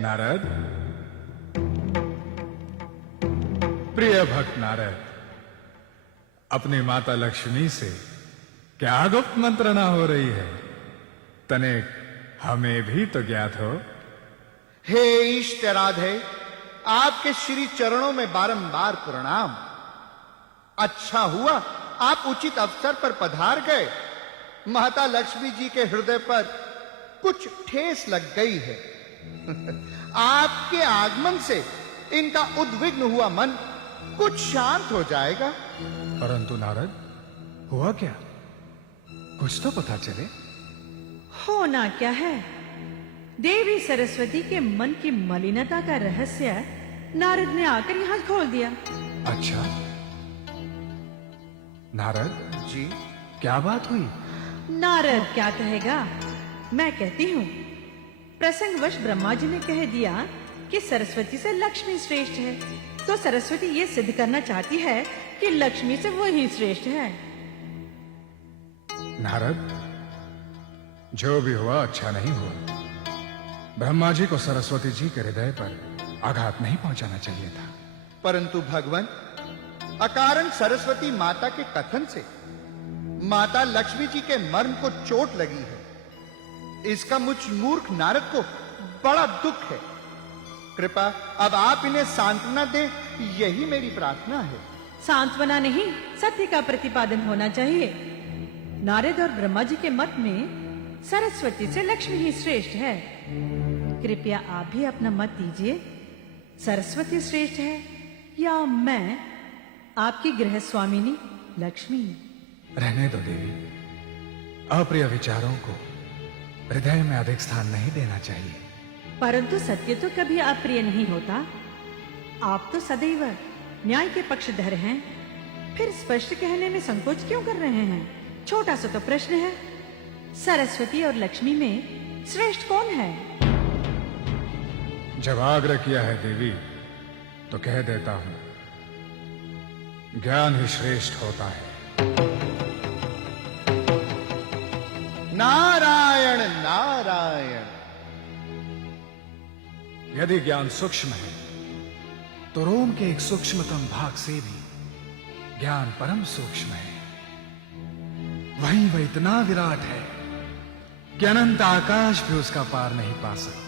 नारद, प्रिय भक्त नारद, अपनी माता लक्ष्मी से क्या गुप्त मंत्रणा हो रही है? तनिक हमें भी तो ज्ञात हो। हे इष्ट राधे, आपके श्री चरणों में बारंबार प्रणाम। अच्छा हुआ आप उचित अवसर पर पधार गए। माता लक्ष्मी जी के हृदय पर कुछ ठेस लग गई है। आपके आगमन से इनका उद्विग्न हुआ मन कुछ शांत हो जाएगा। परंतु नारद, हुआ क्या? कुछ तो पता चले। होना क्या है? देवी सरस्वती के मन की मलिनता का रहस्य नारद ने आकर यहां खोल दिया। अच्छा नारद जी, क्या बात हुई? नारद क्या कहेगा, मैं कहती हूँ। प्रसंगवश ब्रह्मा जी ने कह दिया कि सरस्वती से लक्ष्मी श्रेष्ठ है, तो सरस्वती ये सिद्ध करना चाहती है कि लक्ष्मी से वो ही श्रेष्ठ है। नारद, जो भी हुआ अच्छा नहीं हुआ। ब्रह्मा जी को सरस्वती जी के हृदय पर आघात नहीं पहुंचाना चाहिए था। परंतु भगवान, अकारण सरस्वती माता के कथन से माता लक्ष्मी जी के मर्म को चोट लगी है। इसका मुझ मूर्ख नारद को बड़ा दुख है। कृपा अब आप इन्हें सांत्वना दें, यही मेरी प्रार्थना है। सांत्वना नहीं, सत्य का प्रतिपादन होना चाहिए। नारद और ब्रह्मा जी के मत में सरस्वती से लक्ष्मी ही श्रेष्ठ है। कृपया आप भी अपना मत दीजिए। सरस्वती श्रेष्ठ है या मैं, आपकी गृह स्वामिनी लक्ष्मी? रहने दो देवी, अप्रिय विचारों को हृदय में अधिक स्थान नहीं देना चाहिए। परंतु सत्य तो कभी अप्रिय नहीं होता। आप तो सदैव न्याय के पक्षधर हैं, फिर स्पष्ट कहने में संकोच क्यों कर रहे हैं? छोटा सा तो प्रश्न है, सरस्वती और लक्ष्मी में श्रेष्ठ कौन है? जब आग्रह किया है देवी, तो कह देता हूं, ज्ञान ही श्रेष्ठ होता है। नारायण नारायण। यदि ज्ञान सूक्ष्म है, तो रोम के एक सूक्ष्मतम भाग से भी ज्ञान परम सूक्ष्म है। वहीं वह इतना विराट है कि अनंत आकाश भी उसका पार नहीं पा सकता।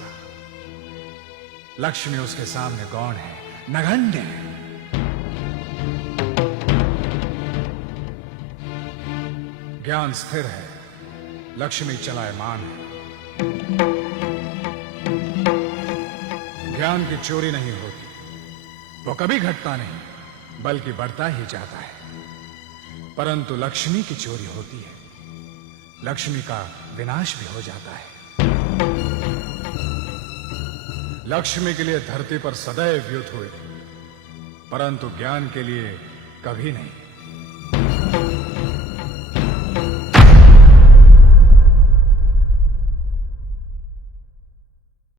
लक्ष्मी उसके सामने गौण है, नगण्य है। ज्ञान स्थिर है, लक्ष्मी चलायमान है। ज्ञान की चोरी नहीं होती, वो कभी घटता नहीं, बल्कि बढ़ता ही जाता है। परंतु लक्ष्मी की चोरी होती है, लक्ष्मी का विनाश भी हो जाता है। लक्ष्मी के लिए धरती पर सदैव युद्ध हुए, परंतु ज्ञान के लिए कभी नहीं।